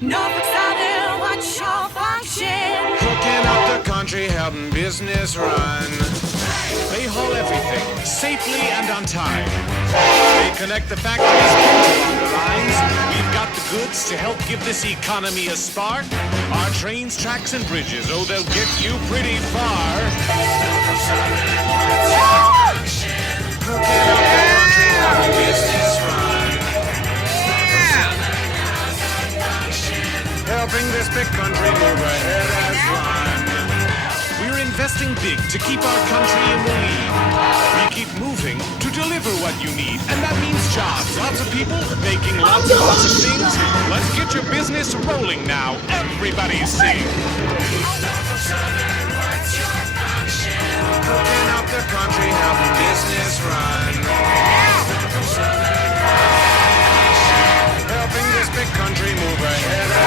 Norfolk Southern, what's your function? Hooking up the country, helping business run. They haul everything safely and on time. They connect the factories along the lines. We've got the goods to help give this economy a spark. Our trains, tracks, and bridges, oh, they'll get you pretty far. Hooking up the country, helping business run. Helping this big country move ahead as one. We're investing big to keep our country in the lead. We keep moving to deliver what you need, and that means jobs. Lots of people making lots and lots of things. Let's get your business rolling now. Everybody sing. Cooking up the country, helping business run. Helping this big country move ahead